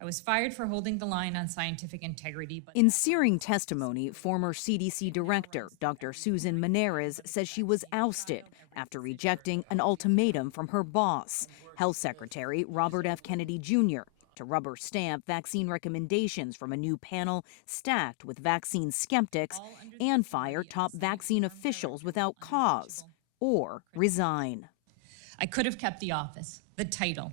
I was fired for holding the line on scientific integrity. But in searing testimony, former CDC director Dr. Susan Monarez says she was ousted after rejecting an ultimatum from her boss, Health Secretary Robert F. Kennedy Jr., to rubber stamp vaccine recommendations from a new panel stacked with vaccine skeptics and fire top vaccine officials without cause or resign. I could have kept the office, the title,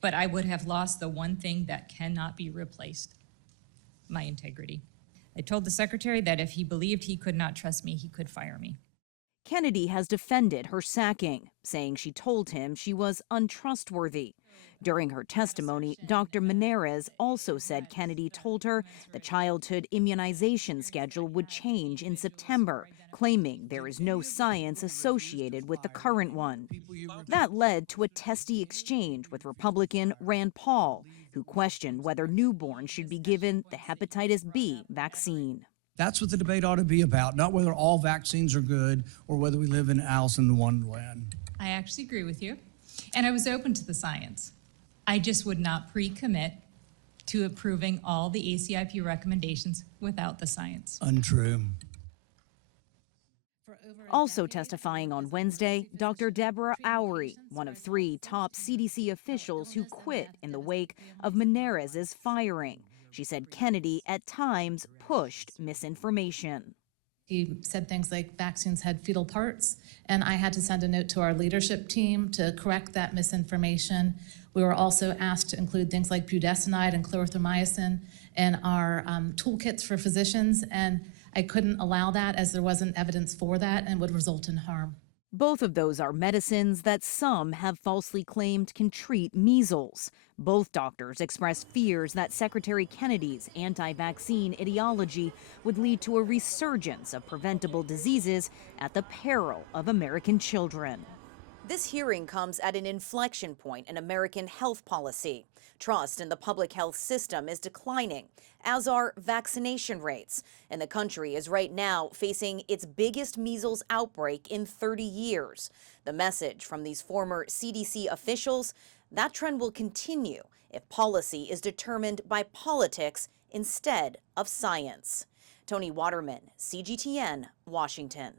but I would have lost the one thing that cannot be replaced, my integrity. I told the secretary that if he believed he could not trust me, he could fire me. Kennedy has defended her sacking, saying she told him she was untrustworthy. During her testimony, Dr. Monarez also said Kennedy told her the childhood immunization schedule would change in September, claiming there is no science associated with the current one. That led to a testy exchange with Republican Rand Paul, who questioned whether newborns should be given the hepatitis B vaccine. That's what the debate ought to be about, not whether all vaccines are good or whether we live in Alice in Wonderland. I actually agree with you, and I was open to the science. I just would not pre-commit to approving all the ACIP recommendations without the science. Untrue. Also testifying on Wednesday, Dr. Deborah Oury, one of 3 top CDC officials who quit in the wake of Monarez's firing. She said Kennedy at times pushed misinformation. He said things like vaccines had fetal parts, and I had to send a note to our leadership team to correct that misinformation. We were also asked to include things like budesonide and clarithromycin in our toolkits for physicians, and I couldn't allow that as there wasn't evidence for that and would result in harm. Both of those are medicines that some have falsely claimed can treat measles. Both doctors expressed fears that Secretary Kennedy's anti-vaccine ideology would lead to a resurgence of preventable diseases at the peril of American children. This hearing comes at an inflection point in American health policy. Trust in the public health system is declining, as are vaccination rates. And the country is right now facing its biggest measles outbreak in 30 years. The message from these former CDC officials: that trend will continue if policy is determined by politics instead of science. Toni Waterman, CGTN, Washington.